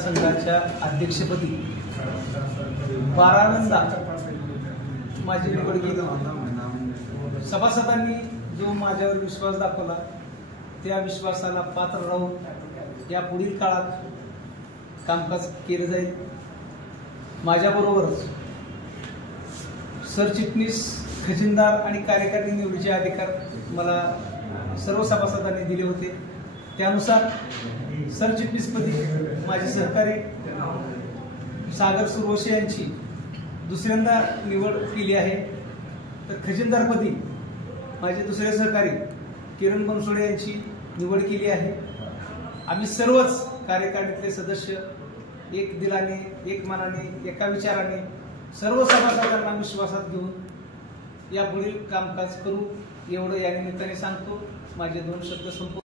संघाच्या अध्यक्षपदी 12 माझी निवड केली। सभासदांनी जो माझ्यावर विश्वास दाखवला त्या विश्वासाला पात्र राहून या पुढील काळात कामकाज केले जाईल। माझ्याबरोबरच सरचिटणीस, खजिनदार आणि कार्यकारी निवडीचे अधिकार मला सर्व सभासदांनी दिले होते। त्यानुसार सरचिटणीसपदी माझे सहकारी सागर सुरवशी यांची दुसऱ्यांदा निवड केली आहे, तर खजिनदारपदी माझे दुसरे सहकारी किरण बनसोडे यांची निवड केली आहे। आम्ही सर्वच कार्यकारिणीतले सदस्य एक दिलाने, एक मनाने, एका विचाराने सर्व सभासदांना विश्वासात घेऊन यापुढील कामकाज करू एवढं या निमित्ताने सांगतो। माझे 2 शब्द संपवतो।